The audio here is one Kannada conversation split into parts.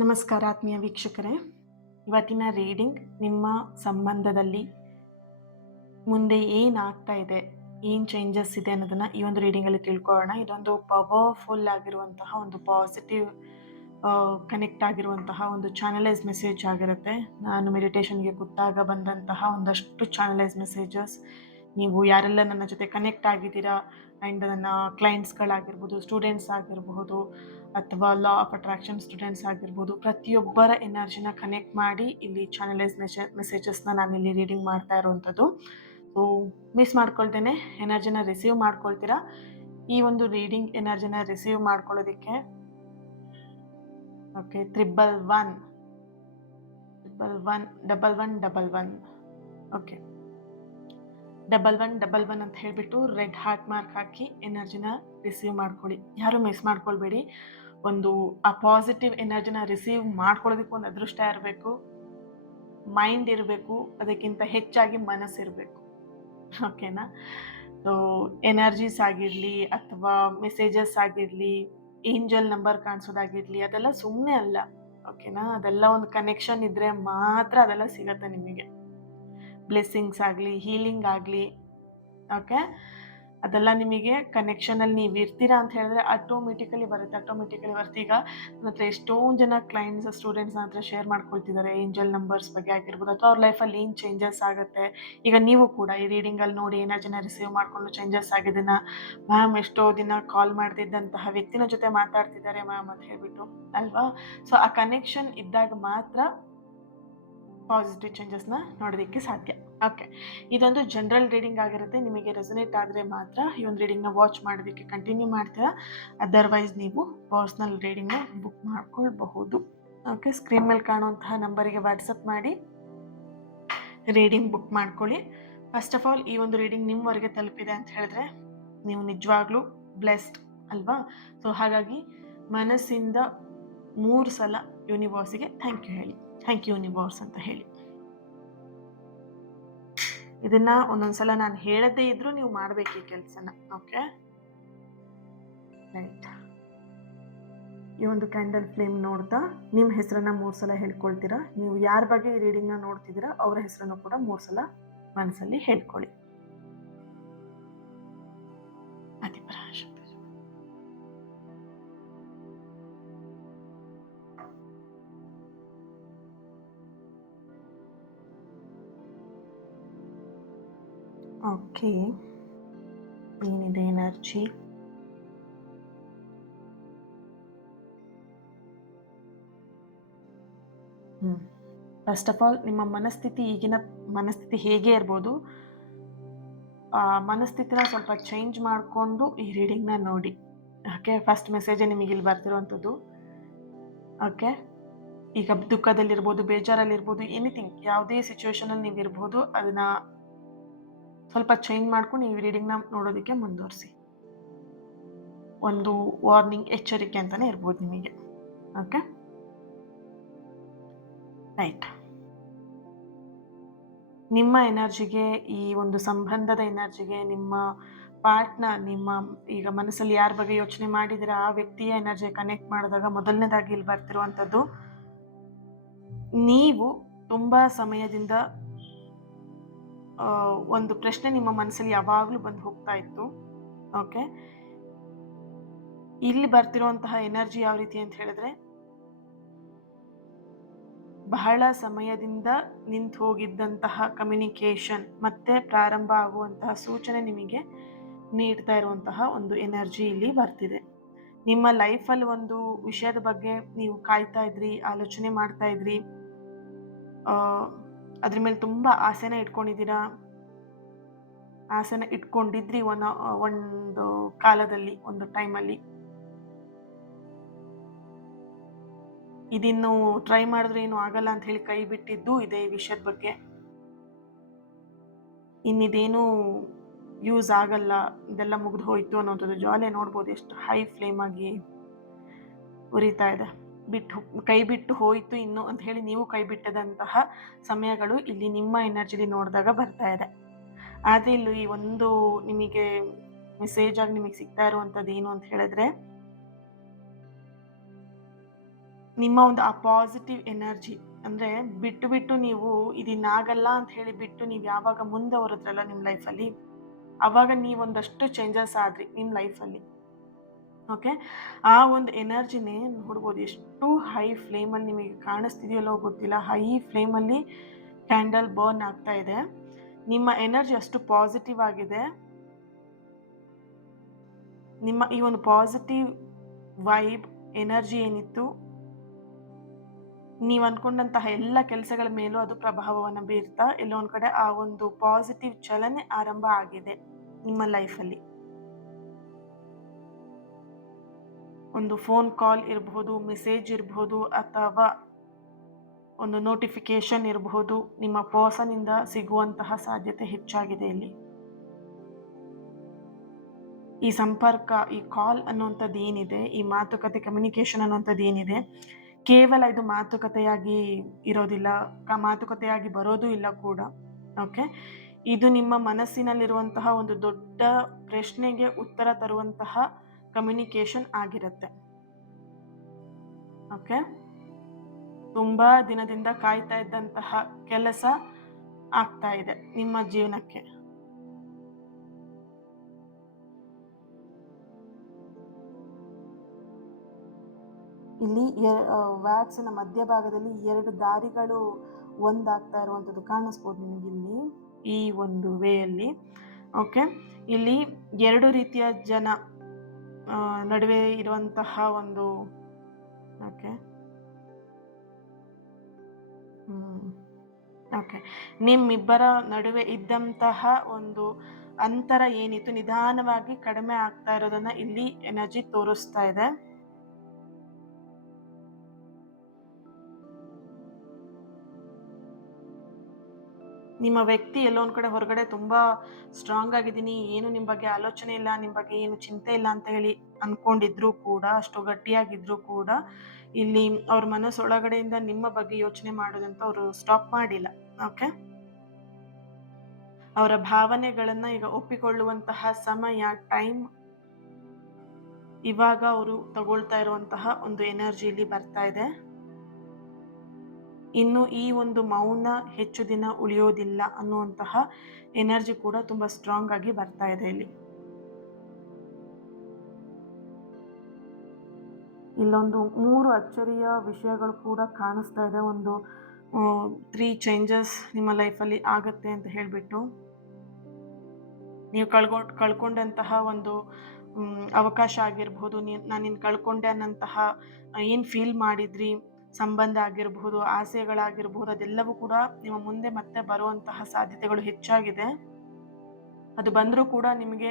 ನಮಸ್ಕಾರ ಆತ್ಮೀಯ ವೀಕ್ಷಕರೇ. ಇವತ್ತಿನ ರೀಡಿಂಗ್ ನಿಮ್ಮ ಸಂಬಂಧದಲ್ಲಿ ಮುಂದೆ ಏನಾಗ್ತಾ ಇದೆ, ಏನು ಚೇಂಜಸ್ ಇದೆ ಅನ್ನೋದನ್ನು ಈ ಒಂದು ರೀಡಿಂಗಲ್ಲಿ ತಿಳ್ಕೊಳ್ಳೋಣ. ಇದೊಂದು ಪವರ್ಫುಲ್ ಆಗಿರುವಂತಹ ಒಂದು ಪಾಸಿಟಿವ್ ಕನೆಕ್ಟ್ ಆಗಿರುವಂತಹ ಒಂದು ಚಾನಲೈಸ್ ಮೆಸೇಜ್ ಆಗಿರುತ್ತೆ. ನಾನು ಮೆಡಿಟೇಷನ್ಗೆ ಕೂತಾಗ ಬಂದಂತಹ ಒಂದಷ್ಟು ಚಾನಲೈಸ್ ಮೆಸೇಜಸ್, ನೀವು ಯಾರೆಲ್ಲ ನನ್ನ ಜೊತೆ ಕನೆಕ್ಟ್ ಆಗಿದ್ದೀರಾ ಆ್ಯಂಡ್ ನನ್ನ ಕ್ಲೈಂಟ್ಸ್ಗಳಾಗಿರ್ಬೋದು, ಸ್ಟೂಡೆಂಟ್ಸ್ ಆಗಿರಬಹುದು, ಅಥವಾ ಲಾ ಆಫ್ ಅಟ್ರಾಕ್ಷನ್ ಸ್ಟೂಡೆಂಟ್ಸ್ ಆಗಿರ್ಬೋದು, ಪ್ರತಿಯೊಬ್ಬರ ಎನರ್ಜಿನ ಕನೆಕ್ಟ್ ಮಾಡಿ ಇಲ್ಲಿ ಚಾನಲೈಸ್ ಮೆಸೇಜಸ್ನ ನಾನಿಲ್ಲಿ ರೀಡಿಂಗ್ ಮಾಡ್ತಾ ಇರುವಂಥದ್ದು. ಸೊ ಮಿಸ್ ಮಾಡ್ಕೊಳ್ತೇನೆ, ಎನರ್ಜಿನ ರಿಸೀವ್ ಮಾಡ್ಕೊಳ್ತೀರಾ. ಈ ಒಂದು ರೀಡಿಂಗ್ ಎನರ್ಜಿನ ರಿಸೀವ್ ಮಾಡ್ಕೊಳ್ಳೋದಕ್ಕೆ ಓಕೆ 111111 ಓಕೆ 1111 ಅಂತ ಹೇಳಿಬಿಟ್ಟು ರೆಡ್ ಹಾರ್ಟ್ ಮಾರ್ಕ್ ಹಾಕಿ ಎನರ್ಜಿನ ರಿಸೀವ್ ಮಾಡ್ಕೊಳ್ಳಿ. ಯಾರು ಮಿಸ್ ಮಾಡ್ಕೊಳ್ಬೇಡಿ. ಒಂದು ಆ ಪಾಸಿಟಿವ್ ಎನರ್ಜಿನ ರಿಸೀವ್ ಮಾಡ್ಕೊಳ್ಳೋದಕ್ಕೆ ಒಂದು ಅದೃಷ್ಟ ಇರಬೇಕು, ಮೈಂಡ್ ಇರಬೇಕು, ಅದಕ್ಕಿಂತ ಹೆಚ್ಚಾಗಿ ಮನಸ್ಸಿರಬೇಕು. ಓಕೆನಾ? ಸೊ ಎನರ್ಜೀಸ್ ಆಗಿರಲಿ ಅಥವಾ ಮೆಸೇಜಸ್ ಆಗಿರಲಿ, ಏಂಜಲ್ ನಂಬರ್ ಕಾಣಿಸೋದಾಗಿರಲಿ, ಅದೆಲ್ಲ ಸುಮ್ಮನೆ ಅಲ್ಲ. ಓಕೆನಾ? ಅದೆಲ್ಲ ಒಂದು ಕನೆಕ್ಷನ್ ಇದ್ದರೆ ಮಾತ್ರ ಅದೆಲ್ಲ ಸಿಗತ್ತೆ ನಿಮಗೆ. ಬ್ಲೆಸ್ಸಿಂಗ್ಸ್ ಆಗಲಿ, ಹೀಲಿಂಗ್ ಆಗಲಿ, ಓಕೆ, ಅದೆಲ್ಲ ನಿಮಗೆ ಕನೆಕ್ಷನಲ್ಲಿ ನೀವು ಇರ್ತೀರಾ ಅಂತ ಹೇಳಿದ್ರೆ ಆಟೋಮೆಟಿಕಲಿ ಬರುತ್ತೆ. ಈಗ ನನ್ನ ಹತ್ರ ಎಷ್ಟೊಂದು ಜನ ಕ್ಲೈಂಟ್ಸ್, ಸ್ಟೂಡೆಂಟ್ಸ್ ನನ್ನ ಹತ್ರ ಶೇರ್ ಮಾಡ್ಕೊಳ್ತಿದ್ದಾರೆ ಏಂಜಲ್ ನಂಬರ್ಸ್ ಬಗ್ಗೆ ಆಗಿರ್ಬೋದು, ಅಥವಾ ಅವ್ರ ಲೈಫಲ್ಲಿ ಏನು ಚೇಂಜಸ್ ಆಗುತ್ತೆ. ಈಗ ನೀವು ಕೂಡ ಈ ರೀಡಿಂಗಲ್ಲಿ ನೋಡಿ ಎನರ್ಜಿನ ರಿಸೀವ್ ಮಾಡಿಕೊಂಡು ಚೇಂಜಸ್ ಆಗಿದ್ದನ್ನ, ಮ್ಯಾಮ್ ಎಷ್ಟೋ ದಿನ ಕಾಲ್ ಮಾಡ್ತಿದ್ದಂತಹ ವ್ಯಕ್ತಿನ ಜೊತೆ ಮಾತಾಡ್ತಿದ್ದಾರೆ ಮ್ಯಾಮ್ ಅಂತ ಹೇಳ್ಬಿಟ್ಟು ಅಲ್ವಾ. ಸೊ ಆ ಕನೆಕ್ಷನ್ ಇದ್ದಾಗ ಮಾತ್ರ ಪಾಸಿಟಿವ್ ಚೇಂಜಸ್ನ ನೋಡೋದಕ್ಕೆ ಸಾಧ್ಯ. ಓಕೆ, ಇದೊಂದು ಜನರಲ್ ರೀಡಿಂಗ್ ಆಗಿರುತ್ತೆ. ನಿಮಗೆ ರೆಸೊನೇಟ್ ಆದರೆ ಮಾತ್ರ ಈ ಒಂದು ರೀಡಿಂಗ್ನ ವಾಚ್ ಮಾಡೋದಕ್ಕೆ ಕಂಟಿನ್ಯೂ ಮಾಡ್ತೀರಾ. ಅದರ್ವೈಸ್ ನೀವು ಪರ್ಸ್ನಲ್ ರೀಡಿಂಗ್ನ ಬುಕ್ ಮಾಡ್ಕೊಳ್ಬಹುದು. ಓಕೆ, ಸ್ಕ್ರೀನ್ ಮೇಲೆ ಕಾಣುವಂತಹ ನಂಬರಿಗೆ ವಾಟ್ಸಪ್ ಮಾಡಿ ರೀಡಿಂಗ್ ಬುಕ್ ಮಾಡ್ಕೊಳ್ಳಿ. ಫಸ್ಟ್ ಆಫ್ ಆಲ್, ಈ ಒಂದು ರೀಡಿಂಗ್ ನಿಮ್ಮವರೆಗೆ ತಲುಪಿದೆ ಅಂತ ಹೇಳಿದ್ರೆ ನೀವು ನಿಜವಾಗ್ಲೂ ಬ್ಲೆಸ್ಡ್ ಅಲ್ವಾ. ಸೊ ಹಾಗಾಗಿ ಮನಸ್ಸಿಂದ 3 ಸಲ ಯೂನಿವರ್ಸಿಗೆ ಥ್ಯಾಂಕ್ ಯು ಹೇಳಿ. ಥ್ಯಾಂಕ್ ಯು ಯೂನಿವರ್ಸ್ ಅಂತ ಹೇಳಿ. ಇದನ್ನ ಒಂದೊಂದ್ಸಲ ನಾನು ಹೇಳದೇ ಇದ್ರೂ ನೀವು ಮಾಡಬೇಕು ಈ ಕೆಲಸನ. Okay, right. ಈ ಒಂದು ಕ್ಯಾಂಡಲ್ ಫ್ಲೇಮ್ ನೋಡ್ತಾ ನಿಮ್ಮ ಹೆಸರನ್ನ 3 ಸಲ ಹೇಳ್ಕೊಳ್ತೀರಾ. ನೀವು ಯಾರ ಬಗ್ಗೆ ಈ ರೀಡಿಂಗ್ನ ನೋಡ್ತಿದ್ದೀರಾ ಅವರ ಹೆಸರನ್ನು ಕೂಡ 3 ಸಲ ಮನಸ್ಸಲ್ಲಿ ಹೇಳ್ಕೊಳ್ಳಿ. ಓಕೆ, ಏನಿದೆ ಎನರ್ಜಿ? ಫಸ್ಟ್ ಆಫ್ ಆಲ್, ನಿಮ್ಮ ಮನಸ್ಥಿತಿ, ಈಗಿನ ಮನಸ್ಥಿತಿ ಹೇಗೆ ಇರ್ಬೋದು, ಆ ಮನಸ್ಥಿತಿನ ಸ್ವಲ್ಪ ಚೇಂಜ್ ಮಾಡಿಕೊಂಡು ಈ ರೀಡಿಂಗ್ನ ನೋಡಿ. ಓಕೆ, ಫಸ್ಟ್ ಮೆಸೇಜೇ ನಿಮಗೆ ಇಲ್ಲಿ ಬರ್ತಿರುವಂಥದ್ದು. ಓಕೆ, ಈಗ ದುಃಖದಲ್ಲಿರ್ಬೋದು, ಬೇಜಾರಲ್ಲಿರ್ಬೋದು, ಎನಿಥಿಂಗ್, ಯಾವುದೇ ಸಿಚುವೇಶನಲ್ಲಿ ನೀವು ಇರ್ಬೋದು, ಅದನ್ನ ಸ್ವಲ್ಪ ಚೇಂಜ್ ಮಾಡ್ಕೊಂಡು ನೀವು ರೀಡಿಂಗ್ನ ನೋಡೋದಕ್ಕೆ ಮುಂದುವರಿಸಿ. ಒಂದು ವಾರ್ನಿಂಗ್, ಎಚ್ಚರಿಕೆ ಅಂತಲೇ ಇರ್ಬೋದು ನಿಮಗೆ. Okay, right. ನಿಮ್ಮ ಎನರ್ಜಿಗೆ, ಈ ಒಂದು ಸಂಬಂಧದ ಎನರ್ಜಿಗೆ, ನಿಮ್ಮ ಪಾರ್ಟ್ನರ್, ನಿಮ್ಮ ಈಗ ಮನಸ್ಸಲ್ಲಿ ಯಾರ ಬಗ್ಗೆ ಯೋಚನೆ ಮಾಡಿದರೆ ಆ ವ್ಯಕ್ತಿಯ ಎನರ್ಜಿ ಕನೆಕ್ಟ್ ಮಾಡಿದಾಗ ಮೊದಲನೇದಾಗಿ ಇಲ್ಲಿ ಬರ್ತಿರುವಂಥದ್ದು, ನೀವು ತುಂಬ ಸಮಯದಿಂದ ಒಂದು ಪ್ರಶ್ನೆ ನಿಮ್ಮ ಮನಸ್ಸಲ್ಲಿ ಯಾವಾಗಲೂ ಬಂದು ಹೋಗ್ತಾ ಇತ್ತು. ಓಕೆ, ಇಲ್ಲಿ ಬರ್ತಿರುವಂತಹ ಎನರ್ಜಿ ಯಾವ ರೀತಿ ಅಂತ ಹೇಳಿದ್ರೆ, ಬಹಳ ಸಮಯದಿಂದ ನಿಂತು ಹೋಗಿದ್ದಂತಹ ಕಮ್ಯುನಿಕೇಷನ್ ಮತ್ತೆ ಪ್ರಾರಂಭ ಆಗುವಂತಹ ಸೂಚನೆ ನಿಮಗೆ ನೀಡ್ತಾ ಇರುವಂತಹ ಒಂದು ಎನರ್ಜಿ ಇಲ್ಲಿ ಬರ್ತಿದೆ. ನಿಮ್ಮ ಲೈಫಲ್ಲಿ ಒಂದು ವಿಷಯದ ಬಗ್ಗೆ ನೀವು ಕಾಯ್ತಾ ಇದ್ರಿ, ಆಲೋಚನೆ ಮಾಡ್ತಾ ಇದ್ರಿ, ಅದ್ರ ಮೇಲೆ ತುಂಬ ಆಸೆನ ಇಟ್ಕೊಂಡಿದ್ರಿ ಒಂದು ಕಾಲದಲ್ಲಿ, ಒಂದು ಟೈಮಲ್ಲಿ. ಇದಿನ್ನು ಟ್ರೈ ಮಾಡಿದ್ರೆ ಏನು ಆಗಲ್ಲ ಅಂತ ಹೇಳಿ ಕೈ ಬಿಟ್ಟಿದ್ದು ಇದೆ ಈ ವಿಷಯದ ಬಗ್ಗೆ. ಇನ್ನಿದೇನು ಯೂಸ್ ಆಗಲ್ಲ, ಇದೆಲ್ಲ ಮುಗಿದು ಹೋಯ್ತು ಅನ್ನೋಂಥದ್ದು. ಜಾಲೆ ನೋಡ್ಬೋದು ಎಷ್ಟು ಹೈ ಫ್ಲೇಮ್ ಆಗಿ ಉರಿತಾ ಇದೆ. ಕೈ ಬಿಟ್ಟು ಹೋಯ್ತು ಇನ್ನು ಅಂತ ಹೇಳಿ ನೀವು ಕೈ ಬಿಟ್ಟದಂತಹ ಸಮಯಗಳು ಇಲ್ಲಿ ನಿಮ್ಮ ಎನರ್ಜಿಲಿ ನೋಡಿದಾಗ ಬರ್ತಾ ಇದೆ. ಆದರೆ ಇಲ್ಲಿ ಈ ಒಂದು ನಿಮಗೆ ಮೆಸೇಜ್ ಆಗಿ ನಿಮಗೆ ಸಿಗ್ತಾ ಇರುವಂಥದ್ದು ಏನು ಅಂತ ಹೇಳಿದ್ರೆ, ನಿಮ್ಮ ಒಂದು ಆ ಪಾಸಿಟಿವ್ ಎನರ್ಜಿ ಅಂದರೆ ಬಿಟ್ಟು ಬಿಟ್ಟು ನೀವು ಇದಿನ್ನಾಗಲ್ಲ ಅಂತ ಹೇಳಿ ಬಿಟ್ಟು ನೀವು ಯಾವಾಗ ಮುಂದೆ ಹೊರದ್ರಲ್ಲ ನಿಮ್ಮ ಲೈಫಲ್ಲಿ, ಆವಾಗ ನೀವೊಂದಷ್ಟು ಚೇಂಜಸ್ ಆದ್ರಿ ನಿಮ್ಮ ಲೈಫಲ್ಲಿ. ಓಕೆ, ಆ ಒಂದು ಎನರ್ಜಿನೇ ನೋಡ್ಬೋದು ಎಷ್ಟು ಹೈ ಫ್ಲೇಮಲ್ಲಿ ನಿಮಗೆ ಕಾಣಿಸ್ತಿದೆಯಲ್ಲೋ ಗೊತ್ತಿಲ್ಲ, ಹೈ ಫ್ಲೇಮಲ್ಲಿ ಕ್ಯಾಂಡಲ್ ಬರ್ನ್ ಆಗ್ತಾ ಇದೆ. ನಿಮ್ಮ ಎನರ್ಜಿ ಅಷ್ಟು ಪಾಸಿಟಿವ್ ಆಗಿದೆ. ನಿಮ್ಮ ಈ ಒಂದು ಪಾಸಿಟಿವ್ ವೈಬ್ ಎನರ್ಜಿ ಏನಿತ್ತು, ನೀವು ಅಂದ್ಕೊಂಡಂತಹ ಎಲ್ಲ ಕೆಲಸಗಳ ಮೇಲೂ ಅದು ಪ್ರಭಾವವನ್ನು ಬೀರ್ತಾ ಎಲ್ಲೋ ಒಂದು ಕಡೆ ಆ ಒಂದು ಪಾಸಿಟಿವ್ ಚಲನೆ ಆರಂಭ ಆಗಿದೆ ನಿಮ್ಮ ಲೈಫಲ್ಲಿ. ಒಂದು ಫೋನ್ ಕಾಲ್ ಇರಬಹುದು, ಮೆಸೇಜ್ ಇರಬಹುದು, ಅಥವಾ ಒಂದು ನೋಟಿಫಿಕೇಶನ್ ಇರಬಹುದು, ನಿಮ್ಮ ಪರ್ಸನಿಂದ ಸಿಗುವಂತಹ ಸಾಧ್ಯತೆ ಹೆಚ್ಚಾಗಿದೆ ಇಲ್ಲಿ. ಈ ಸಂಪರ್ಕ, ಈ ಕಾಲ್ ಅನ್ನುವಂಥದ್ದು ಏನಿದೆ, ಈ ಮಾತುಕತೆ, ಕಮ್ಯುನಿಕೇಶನ್ ಅನ್ನುವಂಥದ್ದು ಏನಿದೆ, ಕೇವಲ ಇದು ಮಾತುಕತೆಯಾಗಿ ಇರೋದಿಲ್ಲ, ಮಾತುಕತೆಯಾಗಿ ಬರೋದು ಇಲ್ಲ ಕೂಡ. ಓಕೆ, ಇದು ನಿಮ್ಮ ಮನಸ್ಸಿನಲ್ಲಿರುವಂತಹ ಒಂದು ದೊಡ್ಡ ಪ್ರಶ್ನೆಗೆ ಉತ್ತರ ತರುವಂತಹ ಕಮ್ಯುನಿಕೇಶನ್ ಆಗಿರುತ್ತೆ. ಓಕೆ, ತುಂಬಾ ದಿನದಿಂದ ಕಾಯ್ತಾ ಇದ್ದಂತಹ ಕೆಲಸ ಆಗ್ತಾ ಇದೆ ನಿಮ್ಮ ಜೀವನಕ್ಕೆ. ಇಲ್ಲಿ ವ್ಯಾಕ್ಸಿನ ಮಧ್ಯಭಾಗದಲ್ಲಿ 2 ದಾರಿಗಳು ಒಂದಾಗ್ತಾ ಇರುವಂಥದ್ದು ಕಾಣಿಸ್ಬೋದು ನಿಮಗಿಲ್ಲಿ ಈ ಒಂದು ವೇಯಲ್ಲಿ. ಓಕೆ, ಇಲ್ಲಿ 2 ರೀತಿಯ ಜನ ನಡುವೆ ಇರುವಂತಹ ಒಂದು ಓಕೆ ಓಕೆ ನಿಮ್ಮಿಬ್ಬರ ನಡುವೆ ಇದ್ದಂತಹ ಒಂದು ಅಂತರ ಏನಿತ್ತು ನಿಧಾನವಾಗಿ ಕಡಿಮೆ ಆಗ್ತಾ ಇರೋದನ್ನ ಇಲ್ಲಿ ಎನರ್ಜಿ ತೋರಿಸ್ತಾ ಇದೆ. ನಿಮ್ಮ ವ್ಯಕ್ತಿ ಎಲ್ಲೋ ಒಂದು ಕಡೆ ಹೊರಗಡೆ ತುಂಬ ಸ್ಟ್ರಾಂಗ್ ಆಗಿದ್ದೀನಿ, ಏನು ನಿಮ್ಮ ಬಗ್ಗೆ ಆಲೋಚನೆ ಇಲ್ಲ, ನಿಮ್ಮ ಬಗ್ಗೆ ಏನು ಚಿಂತೆ ಇಲ್ಲ ಅಂತ ಹೇಳಿ ಅಂದ್ಕೊಂಡಿದ್ರು ಕೂಡ, ಅಷ್ಟು ಗಟ್ಟಿಯಾಗಿದ್ರು ಕೂಡ, ಇಲ್ಲಿ ಅವ್ರ ಮನಸ್ಸೊಳಗಡೆಯಿಂದ ನಿಮ್ಮ ಬಗ್ಗೆ ಯೋಚನೆ ಮಾಡೋದಂತ ಅವರು ಸ್ಟಾಪ್ ಮಾಡಿಲ್ಲ. ಓಕೆ, ಅವರ ಭಾವನೆಗಳನ್ನ ಈಗ ಒಪ್ಪಿಕೊಳ್ಳುವಂತಹ ಸಮಯ, ಟೈಮ್ ಇವಾಗ ಅವರು ತಗೊಳ್ತಾ ಇರುವಂತಹ ಒಂದು ಎನರ್ಜಿ ಇಲ್ಲಿ ಬರ್ತಾ ಇದೆ. ಇನ್ನು ಈ ಒಂದು ಮೌನ ಹೆಚ್ಚು ದಿನ ಉಳಿಯೋದಿಲ್ಲ ಅನ್ನುವಂತಹ ಎನರ್ಜಿ ಕೂಡ ತುಂಬಾ ಸ್ಟ್ರಾಂಗ್ ಆಗಿ ಬರ್ತಾ ಇದೆ ಇಲ್ಲಿ. ಇಲ್ಲೊಂದು 3 ಅಚ್ಚರಿಯ ವಿಷಯಗಳು ಕೂಡ ಕಾಣಿಸ್ತಾ ಇದೆ. ಒಂದು 3 ಚೇಂಜಸ್ ನಿಮ್ಮ ಲೈಫಲ್ಲಿ ಆಗತ್ತೆ ಅಂತ ಹೇಳಿಬಿಟ್ಟು, ನೀವು ಕಳ್ಕೊಂಡಂತಹ ಒಂದು ಅವಕಾಶ ಆಗಿರ್ಬೋದು, ನಾನು ನಿನ್ನ ಕಳ್ಕೊಂಡೆ ಅನ್ನಂತಹ ಏನು ಫೀಲ್ ಮಾಡಿದ್ರಿ, ಸಂಬಂಧ ಆಗಿರಬಹುದು, ಆಸೆಗಳಾಗಿರಬಹುದು, ಅದೆಲ್ಲವೂ ಕೂಡ ನಿಮ್ಮ ಮುಂದೆ ಮತ್ತೆ ಬರುವಂತಹ ಸಾಧ್ಯತೆಗಳು ಹೆಚ್ಚಾಗಿದೆ. ಅದು ಬಂದರೂ ಕೂಡ ನಿಮಗೆ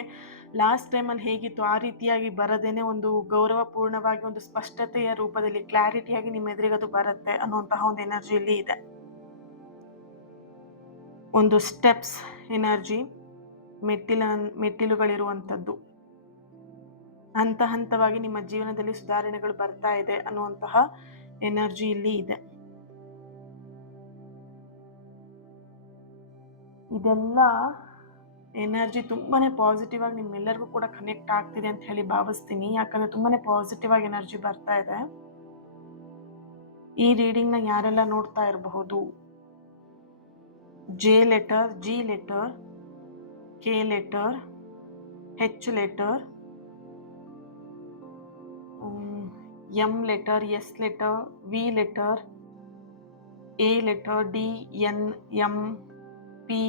ಲಾಸ್ಟ್ ಟೈಮಲ್ಲಿ ಹೇಗಿತ್ತು ಆ ರೀತಿಯಾಗಿ ಬರದೇನೆ ಒಂದು ಗೌರವಪೂರ್ಣವಾಗಿ ಒಂದು ಸ್ಪಷ್ಟತೆಯ ರೂಪದಲ್ಲಿ ಕ್ಲಾರಿಟಿಯಾಗಿ ನಿಮ್ಮ ಎದುರಿಗೆ ಅದು ಬರುತ್ತೆ ಅನ್ನುವಂತಹ ಒಂದು ಎನರ್ಜಿ ಇಲ್ಲಿ ಇದೆ. ಒಂದು ಸ್ಟೆಪ್ಸ್ ಎನರ್ಜಿ, ಮೆಟ್ಟಿಲುಗಳಿರುವಂಥದ್ದು, ಹಂತ ಹಂತವಾಗಿ ನಿಮ್ಮ ಜೀವನದಲ್ಲಿ ಸುಧಾರಣೆಗಳು ಬರ್ತಾ ಇದೆ ಅನ್ನುವಂತಹ ಎನರ್ಜಿ ಇಲ್ಲಿ ಇದೆ. ಇದೆಲ್ಲ ಎನರ್ಜಿ ತುಂಬಾನೇ ಪಾಸಿಟಿವ್ ಆಗಿ ನಿಮ್ಮೆಲ್ಲರಿಗೂ ಕೂಡ ಕನೆಕ್ಟ್ ಆಗ್ತಿದೆ ಅಂತ ಹೇಳಿ ಭಾವಿಸ್ತೀನಿ. ಯಾಕಂದ್ರೆ ತುಂಬಾನೇ ಪಾಸಿಟಿವ್ ಆಗಿ ಎನರ್ಜಿ ಬರ್ತಾ ಇದೆ. ಈ ರೀಡಿಂಗ್ ನ ಯಾರೆಲ್ಲ ನೋಡ್ತಾ ಇರಬಹುದು, J letter, G letter, K letter, H letter, M letter, S letter, V letter, A letter, D, N, M, P,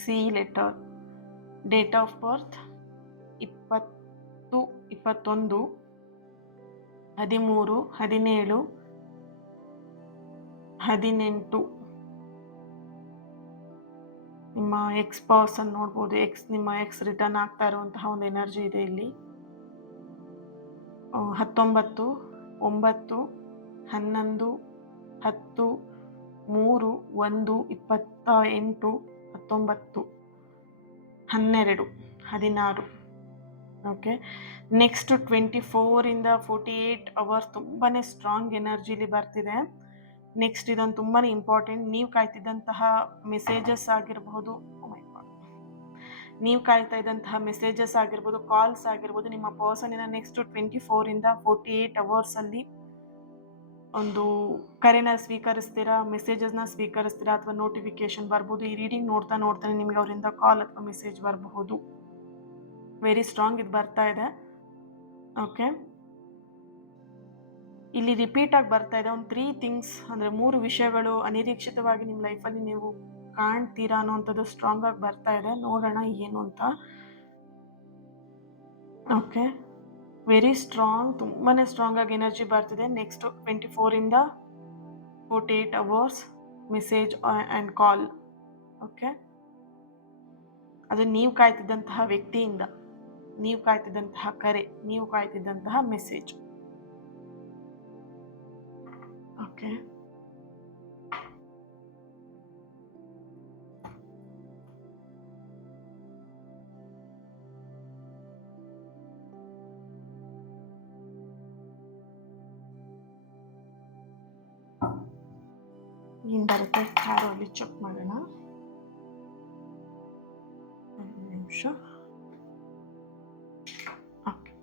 C letter, date of birth 20, 21, 13, 17, 18. ನಿಮ್ಮ ಎಕ್ಸ್ ಪರ್ಸನ್ ನೋಡ್ಬೋದು, ನಿಮ್ಮ ಎಕ್ಸ್ ರಿಟರ್ನ್ ಆಗ್ತಾ ಇರುವಂತಹ ಒಂದು ಎನರ್ಜಿ ಇದೆ ಇಲ್ಲಿ. 19, 9, 11, 10, 3, 1, 28, 19, 12, 16. ಓಕೆ, ನೆಕ್ಸ್ಟ್ 24 ಇಂದ 48 ಅವರ್ಸ್ ತುಂಬಾನೇ ಸ್ಟ್ರಾಂಗ್ ಎನರ್ಜಿಲಿ ಬರ್ತಿದೆ. ನೆಕ್ಸ್ಟ್ ಇದೊಂದು ತುಂಬಾನೇ ಇಂಪಾರ್ಟೆಂಟ್. ನೀವು ಕಾಯ್ತಿದ್ದಂತಹ ಮೆಸೇಜಸ್ ಆಗಿರಬಹುದು, ನೀವು ಕಾಯ್ತಾ ಇದ್ದಂತಹ ಮೆಸೇಜಸ್ ಆಗಿರ್ಬೋದು, ಕಾಲ್ಸ್ ಆಗಿರ್ಬೋದು, ನಿಮ್ಮ ಪರ್ಸನ್ ನೆಕ್ಸ್ಟ್ 24 ಇಂದ 48 ಅವರ್ಸ್ ಅಲ್ಲಿ ಒಂದು ಕರೆನ ಸ್ವೀಕರಿಸ್ತೀರಾ, ಮೆಸೇಜಸ್ನ ಸ್ವೀಕರಿಸ್ತೀರಾ ಅಥವಾ ನೋಟಿಫಿಕೇಶನ್ ಬರ್ಬೋದು. ಈ ರೀಡಿಂಗ್ ನೋಡ್ತಾ ನೋಡ್ತಾನೆ ನಿಮಗೆ ಅವರಿಂದ ಕಾಲ್ ಅಥವಾ ಮೆಸೇಜ್ ಬರಬಹುದು. ವೆರಿ ಸ್ಟ್ರಾಂಗ್ ಇದು ಬರ್ತಾ ಇದೆ. ಓಕೆ, ಇಲ್ಲಿ ರಿಪೀಟ್ ಆಗಿ ಬರ್ತಾ ಇದೆ ಒಂದು 3 ಥಿಂಗ್ಸ್, ಅಂದರೆ 3 ವಿಷಯಗಳು ಅನಿರೀಕ್ಷಿತವಾಗಿ ನಿಮ್ಮ ಲೈಫಲ್ಲಿ ನೀವು ಕಾಣ್ತೀರಾ ಅನ್ನೋಂಥದ್ದು ಸ್ಟ್ರಾಂಗ್ ಆಗಿ ಬರ್ತಾ ಇದೆ. ನೋಡೋಣ ಏನು ಅಂತ. ಓಕೆ, ವೆರಿ ಸ್ಟ್ರಾಂಗ್, ತುಂಬಾ ಸ್ಟ್ರಾಂಗ್ ಆಗಿ ಎನರ್ಜಿ ಬರ್ತಿದೆ. ನೆಕ್ಸ್ಟ್ 24 ಇಂದ 48 hours message and call. Okay, ಅದು ನೀವು ಕಾಯ್ತಿದ್ದಂತಹ ವ್ಯಕ್ತಿಯಿಂದ, ನೀವು ಕಾಯ್ತಿದ್ದಂತಹ ಕರೆ, ನೀವು ಕಾಯ್ತಿದ್ದಂತಹ ಮೆಸೇಜ್. ಓಕೆ, ಏನು ಬರುತ್ತೆ ಟ್ಯಾರೋಲ್ಲಿ ಚೆಕ್ ಮಾಡೋಣ. ಒಂದು ನಿಮಿಷ. ಓಕೆ,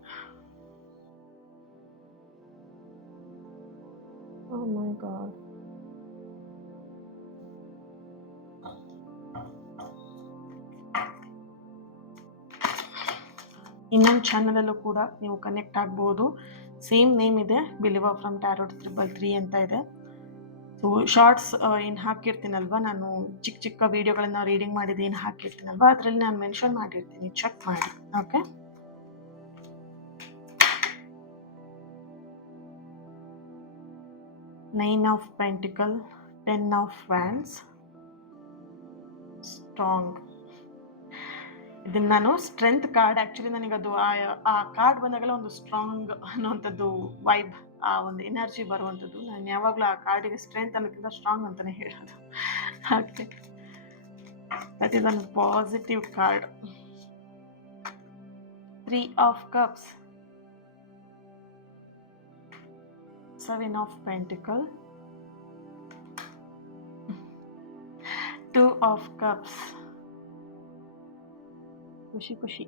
ಓ ಮೈ ಗಾಡ್, ಇನ್ನೊಂದು ಚಾನಲಲ್ಲೂ ಕೂಡ ನೀವು ಕನೆಕ್ಟ್ ಆಗ್ಬೋದು. ಸೇಮ್ ನೇಮ್ ಇದೆ, ಬಿಲಿವರ್ ಫ್ರಮ್ ಟ್ಯಾರೋಟ್ 333 ಅಂತ ಇದೆ. ಸೊ ಶಾರ್ಟ್ಸ್ ಏನು ಹಾಕಿರ್ತೀನಲ್ವ, ನಾನು ಚಿಕ್ಕ ಚಿಕ್ಕ ವೀಡಿಯೋಗಳನ್ನ ರೀಡಿಂಗ್ ಮಾಡಿದ್ದು ಏನು ಹಾಕಿರ್ತೀನಲ್ವ, ಅದರಲ್ಲಿ ನಾನು ಮೆನ್ಷನ್ ಮಾಡಿರ್ತೀನಿ, ಚೆಕ್ ಮಾಡಿ. Okay, nine of pentacle, 10 of wands, strong. ಇದನ್ನ ನಾನು ಸ್ಟ್ರೆಂತ್ ಕಾರ್ಡ್, ಆ್ಯಕ್ಚುಲಿ ನನಗದು ಆ ಕಾರ್ಡ್ ಬಂದಾಗೆಲ್ಲ ಒಂದು ಸ್ಟ್ರಾಂಗ್ ಅನ್ನೋವಂಥದ್ದು ವೈಬ್, ಆ ಒಂದು ಎನರ್ಜಿ ಬರುವಂಥದ್ದು. ನಾನು ಯಾವಾಗಲೂ ಆ ಕಾರ್ಡಿಗೆ ಸ್ಟ್ರೆಂತ್ ಅನ್ನೋಕ್ಕಿಂತ ಸ್ಟ್ರಾಂಗ್ ಅಂತಲೇ ಹೇಳೋದು. ಓಕೆ, ದಟ್ ಈಸ್ ಒಂದು positive card. 3 of cups, 7 of pentacle, 2 of cups, ಖುಷಿ ಖುಷಿ.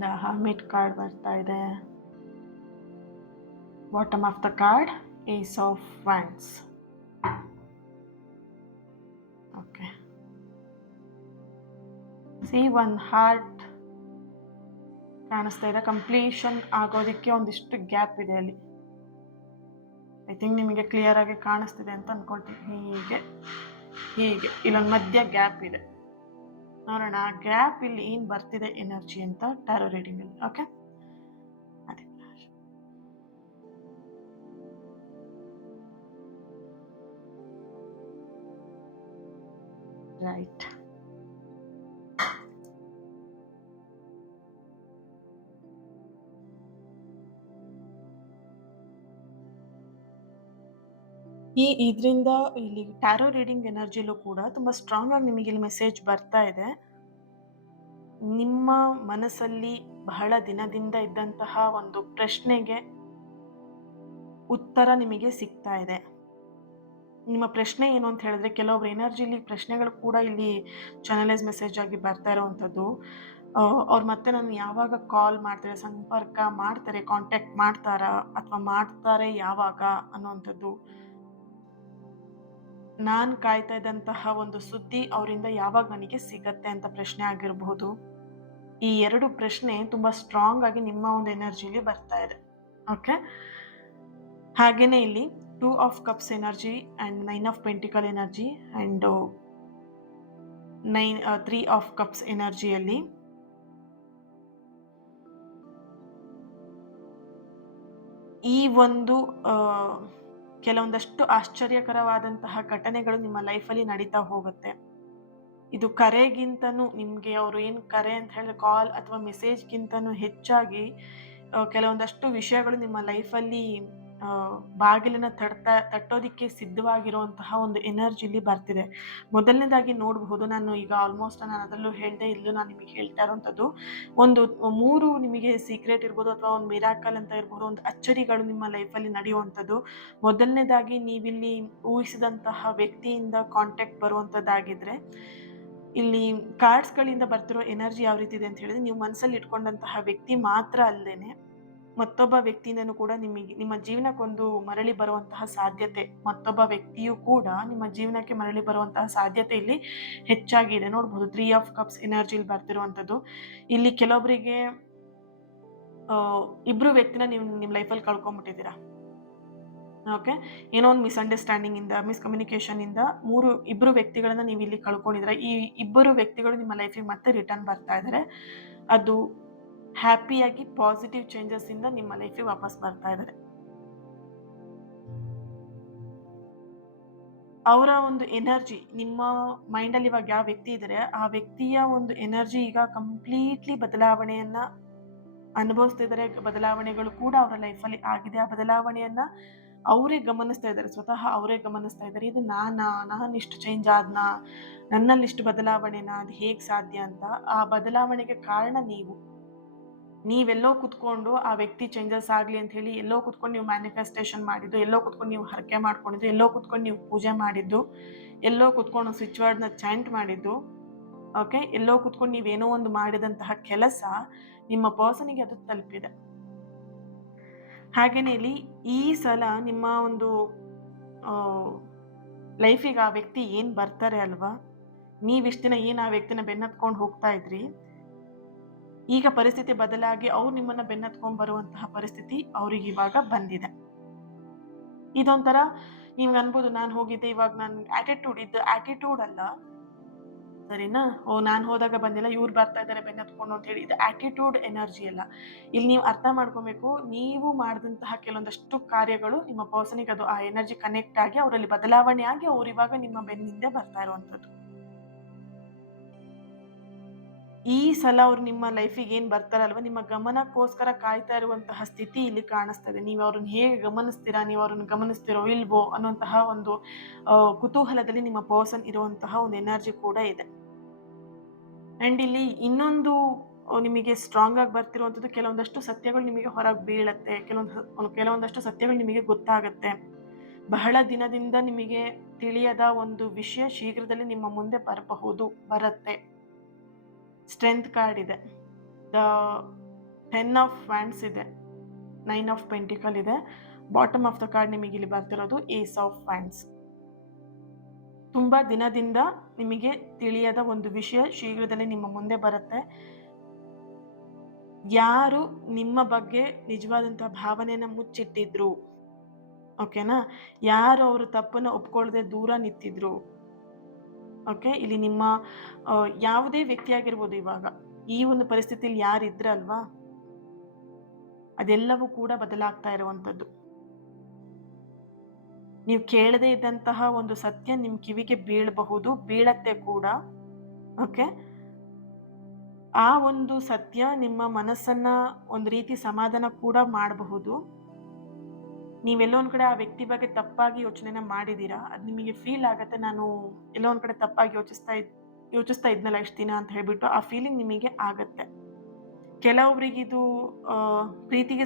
ದ ಹರ್ಮಿಟ್ ಕಾರ್ಡ್ ಬರ್ತಾ ಇದೆ. Bottom of the card, ace of wands. Okay, see one heart ಕಾಣಿಸ್ತಾ ಇದೆ. ಕಂಪ್ಲೀಷನ್ ಆಗೋದಕ್ಕೆ ಒಂದಿಷ್ಟು ಗ್ಯಾಪ್ ಇದೆ ಅಲ್ಲಿ. ಐ ಥಿಂಕ್ ನಿಮಗೆ ಕ್ಲಿಯರ್ ಆಗಿ ಕಾಣಿಸ್ತಿದೆ ಅಂತ ಅನ್ಕೊಳ್ತೀನಿ. ಹೀಗೆ ಇಲ್ಲೊಂದು ಮಧ್ಯ ಗ್ಯಾಪ್ ಇದೆ. ನೋಡೋಣ ಆ ಗ್ಯಾಪ್ ಇಲ್ಲಿ ಏನು ಬರ್ತಿದೆ ಎನರ್ಜಿ ಅಂತ ಟ್ಯಾರೋ ರೀಡಿಂಗ್ ಅಲ್ಲಿ. ಓಕೆ, ಅದೇ ರೈಟ್. ಇದರಿಂದ ಇಲ್ಲಿ ಟ್ಯಾರೋ ರೀಡಿಂಗ್ ಎನರ್ಜಿಲೂ ಕೂಡ ತುಂಬ ಸ್ಟ್ರಾಂಗ್ ಆಗಿ ನಿಮಗೆ ಇಲ್ಲಿ ಮೆಸೇಜ್ ಬರ್ತಾ ಇದೆ. ನಿಮ್ಮ ಮನಸ್ಸಲ್ಲಿ ಬಹಳ ದಿನದಿಂದ ಇದ್ದಂತಹ ಒಂದು ಪ್ರಶ್ನೆಗೆ ಉತ್ತರ ನಿಮಗೆ ಸಿಗ್ತಾ ಇದೆ. ನಿಮ್ಮ ಪ್ರಶ್ನೆ ಏನು ಅಂತ ಹೇಳಿದ್ರೆ, ಕೆಲವೊಬ್ರು ಎನರ್ಜಿಲಿ ಪ್ರಶ್ನೆಗಳು ಕೂಡ ಇಲ್ಲಿ ಚಾನಲೈಸ್ ಮೆಸೇಜ್ ಆಗಿ ಬರ್ತಾ ಇರೋವಂಥದ್ದು. ಅವ್ರು ಮತ್ತೆ ನಾನು ಯಾವಾಗ ಕಾಲ್ ಮಾಡ್ತಾರೆ, ಸಂಪರ್ಕ ಮಾಡ್ತಾರೆ, ಕಾಂಟ್ಯಾಕ್ಟ್ ಮಾಡ್ತಾರಾ ಅಥವಾ ಮಾಡ್ತಾರೆ ಯಾವಾಗ ಅನ್ನೋವಂಥದ್ದು. ನಾನು ಕಾಯ್ತಾ ಇದ್ದಂತಹ ಒಂದು ಸುದ್ದಿ ಅವರಿಂದ ಯಾವಾಗ ನನಗೆ ಸಿಗತ್ತೆ ಅಂತ ಪ್ರಶ್ನೆ ಆಗಿರಬಹುದು. ಈ 2 ಪ್ರಶ್ನೆ ತುಂಬ ಸ್ಟ್ರಾಂಗ್ ಆಗಿ ನಿಮ್ಮ ಒಂದು ಎನರ್ಜಿಲಿ ಬರ್ತಾ ಇದೆ. ಓಕೆ, ಹಾಗೇನೆ ಇಲ್ಲಿ 2 of cups energy and 9 of pentacle energy and 3 of cups ಎನರ್ಜಿಯಲ್ಲಿ ಈ ಒಂದು ಕೆಲವೊಂದಷ್ಟು ಆಶ್ಚರ್ಯಕರವಾದಂತಹ ಘಟನೆಗಳು ನಿಮ್ಮ ಲೈಫಲ್ಲಿ ನಡೀತಾ ಹೋಗುತ್ತೆ. ಇದು ಕರೆಗಿಂತನೂ, ನಿಮಗೆ ಅವರು ಏನು ಕರೆ ಅಂತ ಹೇಳಿದ್ರೆ ಕಾಲ್ ಅಥವಾ ಮೆಸೇಜ್ಗಿಂತನೂ ಹೆಚ್ಚಾಗಿ ಕೆಲವೊಂದಷ್ಟು ವಿಷಯಗಳು ನಿಮ್ಮ ಲೈಫಲ್ಲಿ ಬಾಗಿಲನ್ನ ತಟ್ಟೋದಿಕ್ಕೆ ಸಿದ್ಧವಾಗಿರುವಂತಹ ಒಂದು ಎನರ್ಜಿಲಿ ಬರ್ತಿದೆ. ಮೊದಲನೇದಾಗಿ ನೋಡಬಹುದು, ನಾನು ಈಗ ಆಲ್ಮೋಸ್ಟ್ ನಾನು ಅದರಲ್ಲೂ ಹೇಳಿದೆ, ಇಲ್ಲೂ ನಾನು ನಿಮಗೆ ಹೇಳ್ತಾ ಇರೋವಂಥದ್ದು ಒಂದು 3 ನಿಮಗೆ ಸೀಕ್ರೆಟ್ ಇರ್ಬೋದು ಅಥವಾ ಒಂದು ಮಿರಾಕಲ್ ಅಂತ ಇರ್ಬೋದು, ಒಂದು ಅಚ್ಚರಿಗಳು ನಿಮ್ಮ ಲೈಫಲ್ಲಿ ನಡೆಯುವಂಥದ್ದು. ಮೊದಲನೇದಾಗಿ ನೀವಿಲ್ಲಿ ಊಹಿಸಿದಂತಹ ವ್ಯಕ್ತಿಯಿಂದ ಕಾಂಟ್ಯಾಕ್ಟ್ ಬರುವಂಥದ್ದಾಗಿದ್ರೆ, ಇಲ್ಲಿ ಕಾರ್ಡ್ಸ್ಗಳಿಂದ ಬರ್ತಿರೋ ಎನರ್ಜಿ ಯಾವ ರೀತಿ ಇದೆ ಅಂತ ಹೇಳಿದ್ರೆ, ನೀವು ಮನಸ್ಸಲ್ಲಿ ಇಟ್ಕೊಂಡಂತಹ ವ್ಯಕ್ತಿ ಮಾತ್ರ ಅಲ್ದೇನೆ ಮತ್ತೊಬ್ಬ ವ್ಯಕ್ತಿಯಿಂದನೂ ಕೂಡ ನಿಮ್ಮ ಜೀವನಕ್ಕೊಂದು ಮರಳಿ ಬರುವಂತಹ ಸಾಧ್ಯತೆ, ಮತ್ತೊಬ್ಬ ವ್ಯಕ್ತಿಯು ಕೂಡ ನಿಮ್ಮ ಜೀವನಕ್ಕೆ ಮರಳಿ ಬರುವಂತಹ ಸಾಧ್ಯತೆ ಇಲ್ಲಿ ಹೆಚ್ಚಾಗಿದೆ. ನೋಡ್ಬೋದು 3 ಆಫ್ ಕಪ್ಸ್ ಎನರ್ಜಿಲಿ ಬರ್ತಿರುವಂಥದ್ದು. ಇಲ್ಲಿ ಕೆಲವೊಬ್ಬರಿಗೆ ಇಬ್ರು ವ್ಯಕ್ತಿನ ನೀವು ನಿಮ್ಮ ಲೈಫಲ್ಲಿ ಕಳ್ಕೊಂಡ್ಬಿಟ್ಟಿದ್ದೀರಾ. ಓಕೆ, ಏನೋ ಒಂದು ಮಿಸ್ಅಂಡರ್ಸ್ಟ್ಯಾಂಡಿಂಗ್ ಇಂದ, ಮಿಸ್ಕಮ್ಯುನಿಕೇಶನ್ ಇಂದ ಇಬ್ರು ವ್ಯಕ್ತಿಗಳನ್ನ ನೀವು ಇಲ್ಲಿ ಕಳ್ಕೊಂಡಿದ್ರೆ, ಈ ಇಬ್ಬರು ವ್ಯಕ್ತಿಗಳು ನಿಮ್ಮ ಲೈಫಿಗೆ ಮತ್ತೆ ರಿಟರ್ನ್ ಬರ್ತಾ ಇದ್ದಾರೆ. ಅದು ಹ್ಯಾಪಿಯಾಗಿ ಪಾಸಿಟಿವ್ ಚೇಂಜಸ್ ಇಂದ ನಿಮ್ಮ ಲೈಫಿಗೆ ವಾಪಸ್ ಬರ್ತಾ ಇದ್ದಾರೆ. ಅವರ ಒಂದು ಎನರ್ಜಿ ನಿಮ್ಮ ಮೈಂಡಲ್ಲಿ ಇವಾಗ ಯಾವ ವ್ಯಕ್ತಿ ಇದ್ದಾರೆ, ಆ ವ್ಯಕ್ತಿಯ ಒಂದು ಎನರ್ಜಿ ಈಗ ಕಂಪ್ಲೀಟ್ಲಿ ಬದಲಾವಣೆಯನ್ನ ಅನುಭವಿಸ್ತಿದ್ದಾರೆ. ಬದಲಾವಣೆಗಳು ಕೂಡ ಅವರ ಲೈಫಲ್ಲಿ ಆಗಿದೆ. ಆ ಬದಲಾವಣೆಯನ್ನ ಅವರೇ ಗಮನಿಸ್ತಾ ಇದ್ದಾರೆ, ಸ್ವತಃ ಅವರೇ ಗಮನಿಸ್ತಾ ಇದ್ದಾರೆ. ಇದು ನಾನು ಇಷ್ಟು ಚೇಂಜ್ ಆದ್ನಾ, ನನ್ನಲ್ಲಿ ಇಷ್ಟು ಬದಲಾವಣೆನಾ, ಅದು ಹೇಗೆ ಸಾಧ್ಯ ಅಂತ. ಆ ಬದಲಾವಣೆಗೆ ಕಾರಣ ನೀವೆಲ್ಲೋ ಕುತ್ಕೊಂಡು ಆ ವ್ಯಕ್ತಿ ಚೇಂಜಸ್ ಆಗಲಿ ಅಂತ ಹೇಳಿ ಎಲ್ಲೋ ಕುತ್ಕೊಂಡು ನೀವು ಮ್ಯಾನಿಫೆಸ್ಟೇಷನ್ ಮಾಡಿದ್ದು, ಎಲ್ಲೋ ಕುತ್ಕೊಂಡು ನೀವು ಹರಕೆ ಮಾಡ್ಕೊಂಡಿದ್ದು, ಎಲ್ಲೋ ಕುತ್ಕೊಂಡು ನೀವು ಪೂಜೆ ಮಾಡಿದ್ದು, ಎಲ್ಲೋ ಕುತ್ಕೊಂಡು ಸ್ವಿಚ್ ವರ್ಡ್ನ ಚಾಂಟ್ ಮಾಡಿದ್ದು, ಓಕೆ, ಎಲ್ಲೋ ಕುತ್ಕೊಂಡು ನೀವೇನೋ ಒಂದು ಮಾಡಿದಂತಹ ಕೆಲಸ ನಿಮ್ಮ ಪರ್ಸನಿಗೆ ಅದು ತಲುಪಿದೆ. ಹಾಗೇನೆ ಇಲ್ಲಿ ಈ ಸಲ ನಿಮ್ಮ ಒಂದು ಲೈಫಿಗೆ ಆ ವ್ಯಕ್ತಿ ಏನು ಬರ್ತಾರೆ ಅಲ್ವಾ, ನೀವಿಷ್ಟು ದಿನ ಏನು ಆ ವ್ಯಕ್ತಿನ ಬೆನ್ನತ್ಕೊಂಡು ಹೋಗ್ತಾ ಇದ್ರಿ, ಈಗ ಪರಿಸ್ಥಿತಿ ಬದಲಾಗಿ ಅವ್ರು ನಿಮ್ಮನ್ನ ಬೆನ್ನತ್ಕೊಂಡ್ ಬರುವಂತಹ ಪರಿಸ್ಥಿತಿ ಅವ್ರಿಗೆ ಇವಾಗ ಬಂದಿದೆ. ಇದೊಂಥರ ನಿಮ್ಗೆ ಅನ್ಬೋದು, ನಾನು ಹೋಗಿದ್ದೆ ಇವಾಗ ನಾನು ಆಟಿಟ್ಯೂಡ್ ಅಲ್ಲ, ಸರಿನಾ, ನಾನು ಹೋದಾಗ ಬಂದಿಲ್ಲ, ಇವ್ರು ಬರ್ತಾ ಇದ್ದಾರೆ ಬೆನ್ನತ್ಕೊಂಡು ಅಂತ ಹೇಳಿ, ಇದು ಆಟಿಟ್ಯೂಡ್ ಎನರ್ಜಿ ಅಲ್ಲ. ಇಲ್ಲಿ ನೀವು ಅರ್ಥ ಮಾಡ್ಕೊಬೇಕು, ನೀವು ಮಾಡಿದಂತಹ ಕೆಲವೊಂದಷ್ಟು ಕಾರ್ಯಗಳು ನಿಮ್ಮ ಪರ್ಸನಿಗೆ ಅದು ಆ ಎನರ್ಜಿ ಕನೆಕ್ಟ್ ಆಗಿ ಅವರಲ್ಲಿ ಬದಲಾವಣೆ ಆಗಿ ಅವ್ರು ಇವಾಗ ನಿಮ್ಮ ಬೆನ್ನಿಂದೆ ಬರ್ತಾ ಇರುವಂಥದ್ದು. ಈ ಸಲ ಅವ್ರು ನಿಮ್ಮ ಲೈಫಿಗೆ ಏನು ಬರ್ತಾರಲ್ವ, ನಿಮ್ಮ ಗಮನಕ್ಕೋಸ್ಕರ ಕಾಯ್ತಾ ಇರುವಂತಹ ಸ್ಥಿತಿ ಇಲ್ಲಿ ಕಾಣಿಸ್ತದೆ. ನೀವು ಅವ್ರನ್ನ ಹೇಗೆ ಗಮನಿಸ್ತೀರಾ, ನೀವು ಅವ್ರನ್ನ ಗಮನಿಸ್ತಿರೋ ಇಲ್ವೋ ಅನ್ನುವಂತಹ ಒಂದು ಕುತೂಹಲದಲ್ಲಿ ನಿಮ್ಮ ಪರ್ಸನ್ ಇರುವಂತಹ ಒಂದು ಎನರ್ಜಿ ಕೂಡ ಇದೆ. ಆ್ಯಂಡ್ ಇಲ್ಲಿ ಇನ್ನೊಂದು ನಿಮಗೆ ಸ್ಟ್ರಾಂಗ್ ಆಗಿ ಬರ್ತಿರುವಂಥದ್ದು, ಕೆಲವೊಂದಷ್ಟು ಸತ್ಯಗಳು ನಿಮಗೆ ಹೊರಗೆ ಬೀಳತ್ತೆ, ಕೆಲವೊಂದಷ್ಟು ಸತ್ಯಗಳು ನಿಮಗೆ ಗೊತ್ತಾಗತ್ತೆ. ಬಹಳ ದಿನದಿಂದ ನಿಮಗೆ ತಿಳಿಯದ ಒಂದು ವಿಷಯ ಶೀಘ್ರದಲ್ಲಿ ನಿಮ್ಮ ಮುಂದೆ ಬರುತ್ತೆ. ಸ್ಟ್ರೆಂತ್ ಕಾರ್ಡ್ ಇದೆ, ದ 10 ಆಫ್ ವ್ಯಾಂಡ್ಸ್ ಇದೆ, 9 ಆಫ್ ಪೆಂಟಿಕಲ್ ಇದೆ, ಬಾಟಮ್ ಆಫ್ ದ ಕಾರ್ಡ್ ನಿಮಗೆ ಇಲ್ಲಿ ಬರ್ತಿರೋದು ಏಸ್ ಆಫ್ ವ್ಯಾಂಡ್ಸ್. ತುಂಬ ದಿನದಿಂದ ನಿಮಗೆ ತಿಳಿಯದ ಒಂದು ವಿಷಯ ಶೀಘ್ರದಲ್ಲಿ ನಿಮ್ಮ ಮುಂದೆ ಬರುತ್ತೆ. ಯಾರು ನಿಮ್ಮ ಬಗ್ಗೆ ನಿಜವಾದಂತಹ ಭಾವನೆಯನ್ನ ಮುಚ್ಚಿಟ್ಟಿದ್ರು, ಓಕೆನಾ, ಯಾರು ಅವರು ತಪ್ಪನ್ನ ಒಪ್ಕೊಳ್ಳದೆ ದೂರ ನಿಂತಿದ್ರು, ಓಕೆ, ಇಲ್ಲಿ ನಿಮ್ಮ ಯಾವುದೇ ವ್ಯಕ್ತಿ ಆಗಿರ್ಬೋದು, ಇವಾಗ ಈ ಒಂದು ಪರಿಸ್ಥಿತಿಯಲ್ಲಿ ಯಾರಿದ್ರಲ್ವಾ, ಅದೆಲ್ಲವೂ ಕೂಡ ಬದಲಾಗ್ತಾ ಇರುವಂಥದ್ದು. ನೀವು ಕೇಳದೇ ಇದ್ದಂತಹ ಒಂದು ಸತ್ಯ ನಿಮ್ಮ ಕಿವಿಗೆ ಬೀಳತ್ತೆ ಕೂಡ, ಓಕೆ. ಆ ಒಂದು ಸತ್ಯ ನಿಮ್ಮ ಮನಸ್ಸನ್ನ ಒಂದು ರೀತಿ ಸಮಾಧಾನ ಕೂಡ ಮಾಡಬಹುದು. ನೀವೆಲ್ಲೋ ಒಂದ್ ಕಡೆ ಆ ವ್ಯಕ್ತಿ ಬಗ್ಗೆ ತಪ್ಪಾಗಿ ಯೋಚನೆನ ಮಾಡಿದೀರಾ, ಅದು ನಿಮಗೆ ಫೀಲ್ ಆಗತ್ತೆ, ನಾನು ಎಲ್ಲೋ ಒಂದ್ ಕಡೆ ತಪ್ಪಾಗಿ ಯೋಚಿಸ್ತಾ ಇದ್ನಲ್ಲ ಇಷ್ಟು ದಿನ ಅಂತ ಹೇಳ್ಬಿಟ್ಟು ಆ ಫೀಲಿಂಗ್ ನಿಮಗೆ ಆಗತ್ತೆ. ಕೆಲವೊಬ್ಬರಿಗಿದು ಪ್ರೀತಿಗೆ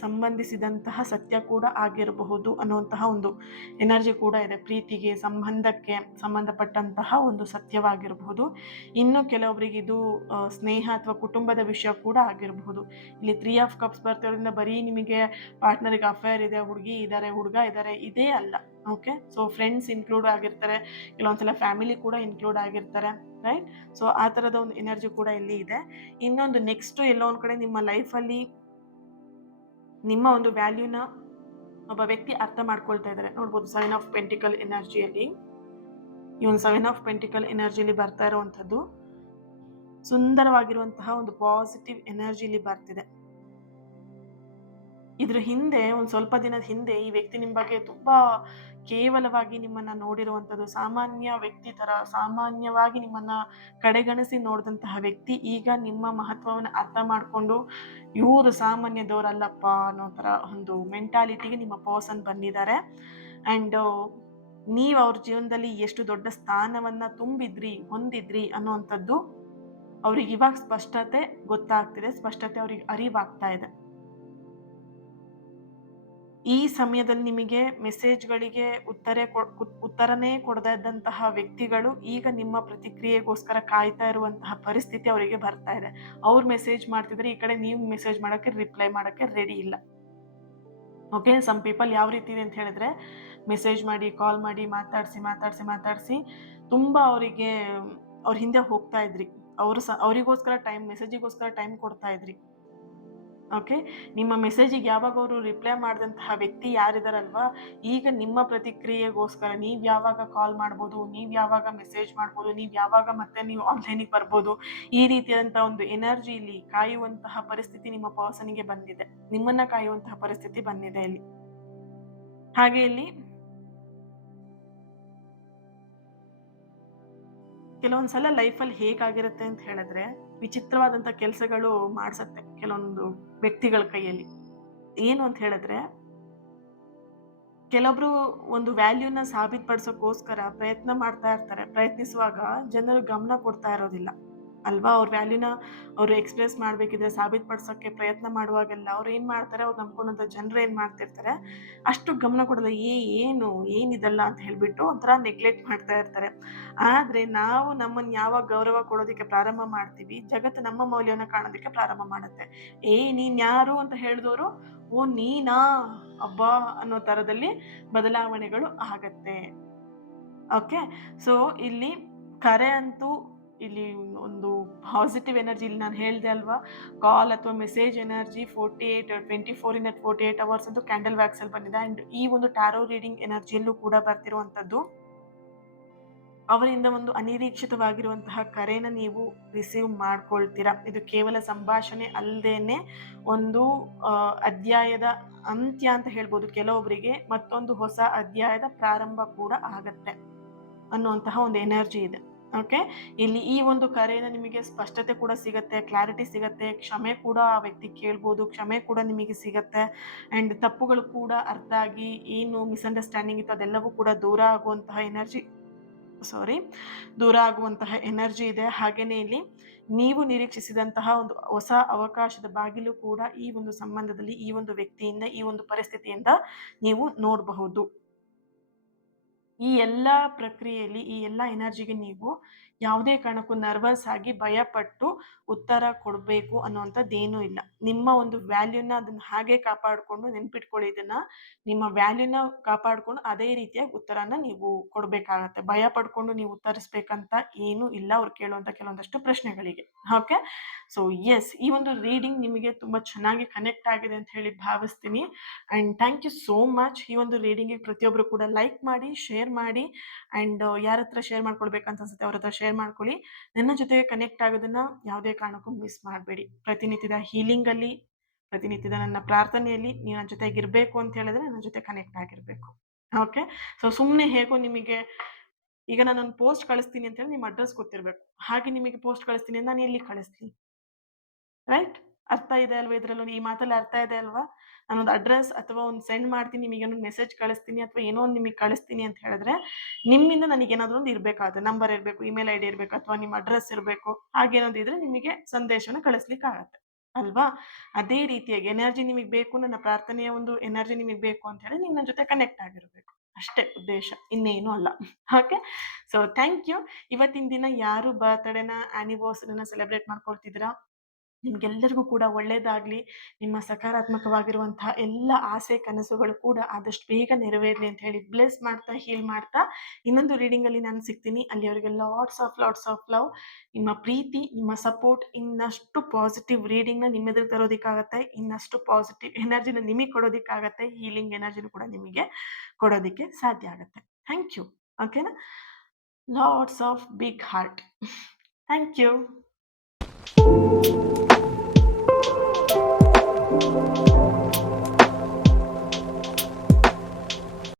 ಸಂಬಂಧಿಸಿದಂತಹ ಸತ್ಯ ಕೂಡ ಆಗಿರಬಹುದು ಅನ್ನುವಂತಹ ಒಂದು ಎನರ್ಜಿ ಕೂಡ ಇದೆ. ಪ್ರೀತಿಗೆ ಸಂಬಂಧಕ್ಕೆ ಸಂಬಂಧಪಟ್ಟಂತಹ ಒಂದು ಸತ್ಯವಾಗಿರಬಹುದು. ಇನ್ನು ಕೆಲವೊಬ್ಬರಿಗಿದು ಸ್ನೇಹ ಅಥವಾ ಕುಟುಂಬದ ವಿಷಯ ಕೂಡ ಆಗಿರಬಹುದು. ಇಲ್ಲಿ 3 ಆಫ್ ಕಪ್ಸ್ ಬರ್ತಿರೋದ್ರಿಂದ ಬರೀ ನಿಮಗೆ ಪಾರ್ಟ್ನರಿಗೆ ಅಫೇರ್ ಇದೆ, ಹುಡುಗಿ ಇದ್ದಾರೆ, ಹುಡುಗ ಇದ್ದಾರೆ, ಇದೇ ಅಲ್ಲ. ಓಕೆ, ಸೊ ಫ್ರೆಂಡ್ಸ್ ಇನ್ಕ್ಲೂಡ್ ಆಗಿರ್ತಾರೆ, ಕೆಲವೊಂದ್ಸಲ ಫ್ಯಾಮಿಲಿ ಕೂಡ ಇನ್ಕ್ಲೂಡ್ ಆಗಿರ್ತಾರೆ, ರೈಟ್. ಸೊ ಆ ಥರದ ಒಂದು ಎನರ್ಜಿ ಕೂಡ ಇಲ್ಲಿ ಇದೆ. ಇನ್ನೊಂದು ನೆಕ್ಸ್ಟ್ ಎಲ್ಲೋ ಒಂದು ಕಡೆ ನಿಮ್ಮ ಲೈಫಲ್ಲಿ ನಿಮ್ಮ ಒಂದು ವ್ಯಾಲ್ಯೂನ ಒಬ್ಬ ವ್ಯಕ್ತಿ ಅರ್ಥ ಮಾಡ್ಕೊಳ್ತಾ ಇದ್ದಾರೆ. ನೋಡ್ಬೋದು 7 ಆಫ್ ಪೆಂಟಿಕಲ್ ಎನರ್ಜಿಯಲ್ಲಿ, ಈ ಒಂದು 7 ಆಫ್ ಪೆಂಟಿಕಲ್ ಎನರ್ಜಿಲಿ ಬರ್ತಾ ಇರುವಂಥದ್ದು ಸುಂದರವಾಗಿರುವಂತಹ ಒಂದು ಪಾಸಿಟಿವ್ ಎನರ್ಜಿಲಿ ಬರ್ತಿದೆ. ಇದ್ರ ಹಿಂದೆ ಒಂದು ಸ್ವಲ್ಪ ದಿನದ ಹಿಂದೆ ಈ ವ್ಯಕ್ತಿ ನಿಮ್ಮ ಬಗ್ಗೆ ತುಂಬಾ ಕೇವಲವಾಗಿ ನಿಮ್ಮನ್ನ ನೋಡಿರುವಂಥದ್ದು, ಸಾಮಾನ್ಯ ವ್ಯಕ್ತಿ ತರ ಸಾಮಾನ್ಯವಾಗಿ ನಿಮ್ಮನ್ನ ಕಡೆಗಣಿಸಿ ನೋಡಿದಂತಹ ವ್ಯಕ್ತಿ ಈಗ ನಿಮ್ಮ ಮಹತ್ವವನ್ನು ಅರ್ಥ ಮಾಡಿಕೊಂಡು ಇವರು ಸಾಮಾನ್ಯದವರಲ್ಲಪ್ಪ ಅನ್ನೋ ಥರ ಒಂದು ಮೆಂಟಾಲಿಟಿಗೆ ನಿಮ್ಮ ಪರ್ಸನ್ ಬಂದಿದ್ದಾರೆ. ಆ್ಯಂಡ್ ನೀವು ಅವ್ರ ಜೀವನದಲ್ಲಿ ಎಷ್ಟು ದೊಡ್ಡ ಸ್ಥಾನವನ್ನ ಹೊಂದಿದ್ರಿ ಅನ್ನೋವಂಥದ್ದು ಅವ್ರಿಗೆ ಇವಾಗ ಸ್ಪಷ್ಟತೆ ಗೊತ್ತಾಗ್ತಿದೆ, ಸ್ಪಷ್ಟತೆ ಅವ್ರಿಗೆ ಅರಿವಾಗ್ತಾ ಇದೆ. ಈ ಸಮಯದಲ್ಲಿ ನಿಮಗೆ ಮೆಸೇಜ್ಗಳಿಗೆ ಉತ್ತರನೇ ಕೊಡದೇ ಇದ್ದಂತಹ ವ್ಯಕ್ತಿಗಳು ಈಗ ನಿಮ್ಮ ಪ್ರತಿಕ್ರಿಯೆಗೋಸ್ಕರ ಕಾಯ್ತಾ ಇರುವಂತಹ ಪರಿಸ್ಥಿತಿ ಅವರಿಗೆ ಬರ್ತಾ ಇದೆ. ಅವ್ರು ಮೆಸೇಜ್ ಮಾಡ್ತಿದ್ರೆ ಈ ಕಡೆ ನೀವು ಮೆಸೇಜ್ ಮಾಡಕ್ಕೆ ರಿಪ್ಲೈ ಮಾಡಕ್ಕೆ ರೆಡಿ ಇಲ್ಲ. ಓಕೆ, ಸಮ್ ಪೀಪಲ್ ಯಾವ ರೀತಿ ಇದೆ ಅಂತ ಹೇಳಿದ್ರೆ, ಮೆಸೇಜ್ ಮಾಡಿ, ಕಾಲ್ ಮಾಡಿ, ಮಾತಾಡಿಸಿ ತುಂಬ ಅವರಿಗೆ ಅವ್ರ ಹಿಂದೆ ಹೋಗ್ತಾ ಇದ್ರಿ. ಅವರಿಗೋಸ್ಕರ ಮೆಸೇಜಿಗೋಸ್ಕರ ಟೈಮ್ ಕೊಡ್ತಾ ಇದ್ರಿ. ಓಕೆ, ನಿಮ್ಮ ಮೆಸೇಜಿಗೆ ಯಾವಾಗ ಅವರು ರಿಪ್ಲೈ ಮಾಡಿದಂತಹ ವ್ಯಕ್ತಿ ಯಾರಿದಾರಲ್ವಾ, ಈಗ ನಿಮ್ಮ ಪ್ರತಿಕ್ರಿಯೆಗೋಸ್ಕರ ನೀವು ಯಾವಾಗ ಕಾಲ್ ಮಾಡ್ಬೋದು, ನೀವು ಯಾವಾಗ ಮೆಸೇಜ್ ಮಾಡ್ಬೋದು, ನೀವು ಯಾವಾಗ ಮತ್ತೆ ನೀವು ಆನ್ಲೈನಿಗೆ ಬರ್ಬೋದು, ಈ ರೀತಿಯಾದಂತಹ ಒಂದು ಎನರ್ಜಿಲಿ ಕಾಯುವಂತಹ ಪರಿಸ್ಥಿತಿ ನಿಮ್ಮ ಪರ್ಸನ್ಗೆ ಬಂದಿದೆ. ನಿಮ್ಮನ್ನ ಕಾಯುವಂತಹ ಪರಿಸ್ಥಿತಿ ಬಂದಿದೆ ಇಲ್ಲಿ. ಹಾಗೆ ಇಲ್ಲಿ ಕೆಲವೊಂದ್ಸಲ ಲೈಫಲ್ಲಿ ಹೇಗಾಗಿರುತ್ತೆ ಅಂತ ಹೇಳಿದ್ರೆ, ವಿಚಿತ್ರವಾದಂಥ ಕೆಲಸಗಳು ಮಾಡಿಸತ್ತೆ ಕೆಲವೊಂದು ವ್ಯಕ್ತಿಗಳ ಕೈಯಲ್ಲಿ. ಏನು ಅಂತ ಹೇಳಿದ್ರೆ, ಕೆಲವೊಬ್ರು ಒಂದು ವ್ಯಾಲ್ಯೂನ ಸಾಬೀತುಪಡಿಸೋಕ್ಕೋಸ್ಕರ ಪ್ರಯತ್ನ ಮಾಡ್ತಾ ಇರ್ತಾರೆ. ಪ್ರಯತ್ನಿಸುವಾಗ ಜನರು ಗಮನ ಕೊಡ್ತಾ ಇರೋದಿಲ್ಲ ಅಲ್ವಾ? ಅವ್ರ ವ್ಯಾಲ್ಯೂನ ಅವರು ಎಕ್ಸ್‌ಪ್ರೆಸ್ ಮಾಡಬೇಕಿದ್ರೆ, ಸಾಬೀತುಪಡಿಸೋಕ್ಕೆ ಪ್ರಯತ್ನ ಮಾಡುವಾಗೆಲ್ಲ ಅವ್ರು ಏನು ಮಾಡ್ತಾರೆ, ಅವ್ರು ನಂಬ್ಕೊಂಡಂಥ ಜನರು ಏನು ಮಾಡ್ತಿರ್ತಾರೆ, ಅಷ್ಟು ಗಮನ ಕೊಡಲ್ಲ. ಏನಿದೆಲ್ಲ ಅಂತ ಹೇಳಿಬಿಟ್ಟು ಒಂಥರ ನೆಗ್ಲೆಕ್ಟ್ ಮಾಡ್ತಾ ಇರ್ತಾರೆ. ಆದರೆ ನಾವು ನಮ್ಮನ್ನು ಯಾವಾಗ ಗೌರವ ಕೊಡೋದಕ್ಕೆ ಪ್ರಾರಂಭ ಮಾಡ್ತೀವಿ, ಜಗತ್ತು ನಮ್ಮ ಮೌಲ್ಯವನ್ನು ಕಾಣೋದಕ್ಕೆ ಪ್ರಾರಂಭ ಮಾಡುತ್ತೆ. ನೀನು ಯಾರು ಅಂತ ಹೇಳಿದವರು, ಓ ನೀನಾ ಅಬ್ಬಾ ಅನ್ನೋ ಥರದಲ್ಲಿ ಬದಲಾವಣೆಗಳು ಆಗತ್ತೆ. ಓಕೆ, ಸೊ ಇಲ್ಲಿ ಕರೆ ಅಂತೂ ಇಲ್ಲಿ ಒಂದು ಪಾಸಿಟಿವ್ ಎನರ್ಜಿ, ಇಲ್ಲಿ ನಾನು ಹೇಳಿದೆ ಅಲ್ವಾ, ಕಾಲ್ ಅಥವಾ ಮೆಸೇಜ್ ಎನರ್ಜಿ 24 ಅವರ್ಸ್ ಅಂತೂ ಕ್ಯಾಂಡಲ್ ವ್ಯಾಕ್ಸಲ್ಲಿ ಬಂದಿದೆ. ಆ್ಯಂಡ್ ಈ ಒಂದು ಟ್ಯಾರೋ ರೀಡಿಂಗ್ ಎನರ್ಜಿಯಲ್ಲೂ ಕೂಡ ಬರ್ತಿರುವಂಥದ್ದು, ಅವರಿಂದ ಒಂದು ಅನಿರೀಕ್ಷಿತವಾಗಿರುವಂತಹ ಕರೆನ ನೀವು ರಿಸೀವ್ ಮಾಡ್ಕೊಳ್ತೀರಾ. ಇದು ಕೇವಲ ಸಂಭಾಷಣೆ ಅಲ್ಲದೇನೆ ಒಂದು ಅಧ್ಯಾಯದ ಅಂತ್ಯ ಅಂತ ಹೇಳ್ಬೋದು. ಕೆಲವೊಬ್ಬರಿಗೆ ಮತ್ತೊಂದು ಹೊಸ ಅಧ್ಯಾಯದ ಪ್ರಾರಂಭ ಕೂಡ ಆಗತ್ತೆ ಅನ್ನುವಂತಹ ಒಂದು ಎನರ್ಜಿ ಇದೆ. ಓಕೆ, ಇಲ್ಲಿ ಈ ಒಂದು ಕರೆಯಿಂದ ನಿಮಗೆ ಸ್ಪಷ್ಟತೆ ಕೂಡ ಸಿಗತ್ತೆ, ಕ್ಲಾರಿಟಿ ಸಿಗತ್ತೆ, ಕ್ಷಮೆ ಕೂಡ ಆ ವ್ಯಕ್ತಿ ಕೇಳ್ಬೋದು, ಕ್ಷಮೆ ಕೂಡ ನಿಮಗೆ ಸಿಗತ್ತೆ. ಆ್ಯಂಡ್ ತಪ್ಪುಗಳು ಕೂಡ ಅರ್ಥ ಆಗಿ ಏನು ಮಿಸ್ಅಂಡರ್ಸ್ಟ್ಯಾಂಡಿಂಗ್ ಇತ್ತು ಅದೆಲ್ಲವೂ ಕೂಡ ದೂರ ಆಗುವಂತಹ ಎನರ್ಜಿ ಇದೆ. ಹಾಗೇನೆ ಇಲ್ಲಿ ನೀವು ನಿರೀಕ್ಷಿಸಿದಂತಹ ಒಂದು ಹೊಸ ಅವಕಾಶದ ಬಾಗಿಲು ಕೂಡ ಈ ಒಂದು ಸಂಬಂಧದಲ್ಲಿ, ಈ ಒಂದು ವ್ಯಕ್ತಿಯಿಂದ, ಈ ಒಂದು ಪರಿಸ್ಥಿತಿಯಿಂದ ನೀವು ನೋಡಬಹುದು. ಈ ಎಲ್ಲ ಪ್ರಕ್ರಿಯೆಯಲ್ಲಿ, ಈ ಎಲ್ಲ ಎನರ್ಜಿಗೆ ನೀವು ಯಾವುದೇ ಕಾರಣಕ್ಕೂ ನರ್ವಸ್ ಆಗಿ ಭಯಪಟ್ಟು ಉತ್ತರ ಕೊಡಬೇಕು ಅನ್ನುವಂಥದ್ದೇನೂ ಇಲ್ಲ. ನಿಮ್ಮ ಒಂದು ವ್ಯಾಲ್ಯೂನ ಅದನ್ನು ಹಾಗೆ ಕಾಪಾಡಿಕೊಂಡು ನೆನ್ಪಿಟ್ಕೊಳ್ಳಿ. ನಿಮ್ಮ ವ್ಯಾಲ್ಯೂನ ಕಾಪಾಡಿಕೊಂಡು ಅದೇ ರೀತಿಯಾಗಿ ಉತ್ತರನ ನೀವು ಕೊಡಬೇಕಾಗತ್ತೆ. ಭಯ ಪಡ್ಕೊಂಡು ನೀವು ಉತ್ತರಿಸ್ಬೇಕಂತ ಏನೂ ಇಲ್ಲ ಅವ್ರು ಕೇಳುವಂಥ ಕೆಲವೊಂದಷ್ಟು ಪ್ರಶ್ನೆಗಳಿಗೆ. ಓಕೆ, ಸೊ ಎಸ್, ಈ ಒಂದು ರೀಡಿಂಗ್ ನಿಮಗೆ ತುಂಬ ಚೆನ್ನಾಗಿ ಕನೆಕ್ಟ್ ಆಗಿದೆ ಅಂತ ಹೇಳಿ ಭಾವಿಸ್ತೀನಿ. And thank you so much. ಈ ಒಂದು ರೀಡಿಂಗಿಗೆ ಪ್ರತಿಯೊಬ್ಬರು ಕೂಡ ಲೈಕ್ ಮಾಡಿ, ಶೇರ್ ಮಾಡಿ, ಆ್ಯಂಡ್ ಯಾರ ಹತ್ರ ಶೇರ್ ಮಾಡ್ಕೊಳ್ಬೇಕಂತ ಅನ್ಸುತ್ತೆ ಅವ್ರ ಹತ್ರ ಶೇರ್ ಮಾಡ್ಕೊಳ್ಳಿ. ನನ್ನ ಜೊತೆಗೆ ಕನೆಕ್ಟ್ ಆಗೋದನ್ನ ಯಾವುದೇ ಕಾರಣಕ್ಕೂ ಮಿಸ್ ಮಾಡಬೇಡಿ. ಪ್ರತಿನಿತ್ಯದ ಹೀಲಿಂಗಲ್ಲಿ, ಪ್ರತಿನಿತ್ಯದ ನನ್ನ ಪ್ರಾರ್ಥನೆಯಲ್ಲಿ ನೀವು ನನ್ನ ಜೊತೆಗೆ ಇರಬೇಕು ಅಂತ ಹೇಳಿದ್ರೆ ನನ್ನ ಜೊತೆ ಕನೆಕ್ಟ್ ಆಗಿರಬೇಕು. ಓಕೆ, ಸೊ ಸುಮ್ಮನೆ ಹೇಗೋ ನಿಮಗೆ ಈಗ ನಾನೊಂದು ಪೋಸ್ಟ್ ಕಳಿಸ್ತೀನಿ ಅಂತ ಹೇಳಿ ನಿಮ್ಮ ಅಡ್ರೆಸ್ ಗೊತ್ತಿರಬೇಕು. ಹಾಗೆ ನಿಮಗೆ ಪೋಸ್ಟ್ ಕಳಿಸ್ತೀನಿ ಅಂತ ನಾನು ಎಲ್ಲಿ ಕಳಿಸ್ತೀನಿ? ರೈಟ್? ಅರ್ಥ ಇದೆ ಅಲ್ವಾ? ಇದರಲ್ಲೂ ಈ ಮಾತಲ್ಲಿ ಅರ್ಥ ಇದೆ ಅಲ್ವಾ? ನಾನೊಂದು ಅಡ್ರೆಸ್ ಅಥವಾ ಒಂದು ಸೆಂಡ್ ಮಾಡ್ತೀನಿ, ನಿಮಗೆ ಒಂದು ಮೆಸೇಜ್ ಕಳಿಸ್ತೀನಿ ಅಥವಾ ಏನೋ ಒಂದು ನಿಮಗೆ ಕಳಿಸ್ತೀನಿ ಅಂತ ಹೇಳಿದ್ರೆ, ನಿಮ್ಮಿಂದ ನನಗೇನಾದರೂ ಒಂದು ಇರಬೇಕಾಗುತ್ತೆ. ನಂಬರ್ ಇರಬೇಕು, ಇಮೇಲ್ ಐ ಡಿ ಇರಬೇಕು, ಅಥವಾ ನಿಮ್ಮ ಅಡ್ರೆಸ್ ಇರಬೇಕು. ಹಾಗೇನಾದ್ರು ಇದ್ರೆ ನಿಮಗೆ ಸಂದೇಶವನ್ನು ಕಳಿಸ್ಲಿಕ್ಕಾಗತ್ತೆ ಅಲ್ವಾ? ಅದೇ ರೀತಿಯಾಗಿ ಎನರ್ಜಿ ನಿಮಗೆ ಬೇಕು, ನನ್ನ ಪ್ರಾರ್ಥನೆಯ ಒಂದು ಎನರ್ಜಿ ನಿಮಗೆ ಬೇಕು ಅಂತ ಹೇಳಿ ನೀವು ನನ್ನ ಜೊತೆ ಕನೆಕ್ಟ್ ಆಗಿರಬೇಕು. ಅಷ್ಟೇ ಉದ್ದೇಶ, ಇನ್ನೇನು ಅಲ್ಲ. Okay, so thank you. ಇವತ್ತಿನ ದಿನ ಯಾರು ಬರ್ತ್ಡೇನ, ಆ್ಯನಿವರ್ಸರಿನ ಸೆಲೆಬ್ರೇಟ್ ಮಾಡ್ಕೊಳ್ತಿದ್ದೀರಾ, ನಿಮ್ಗೆಲ್ಲರಿಗೂ ಕೂಡ ಒಳ್ಳೇದಾಗ್ಲಿ. ನಿಮ್ಮ ಸಕಾರಾತ್ಮಕವಾಗಿರುವಂತಹ ಎಲ್ಲ ಆಸೆ ಕನಸುಗಳು ಕೂಡ ಆದಷ್ಟು ಬೇಗ ನೆರವೇರಲಿ ಅಂತ ಹೇಳಿ ಬ್ಲೆಸ್ ಮಾಡ್ತಾ, ಹೀಲ್ ಮಾಡ್ತಾ, ಇನ್ನೊಂದು ರೀಡಿಂಗಲ್ಲಿ ನಾನು ಸಿಗ್ತೀನಿ. ಅಲ್ಲಿವರೆಗೆ ಲಾಟ್ಸ್ ಆಫ್ ಲವ್. ನಿಮ್ಮ ಪ್ರೀತಿ, ನಿಮ್ಮ ಸಪೋರ್ಟ್ ಇನ್ನಷ್ಟು ಪಾಸಿಟಿವ್ ರೀಡಿಂಗ್ನ ನಿಮ್ಮ ಎದುರು ತರೋದಕ್ಕಾಗತ್ತೆ, ಇನ್ನಷ್ಟು ಪಾಸಿಟಿವ್ ಎನರ್ಜಿನ ನಿಮಗೆ ಕೊಡೋದಕ್ಕಾಗತ್ತೆ, ಹೀಲಿಂಗ್ ಎನರ್ಜಿನ ಕೂಡ ನಿಮಗೆ ಕೊಡೋದಕ್ಕೆ ಸಾಧ್ಯ ಆಗುತ್ತೆ. Thank you. ಓಕೆನಾ? Lots of big heart. Thank you.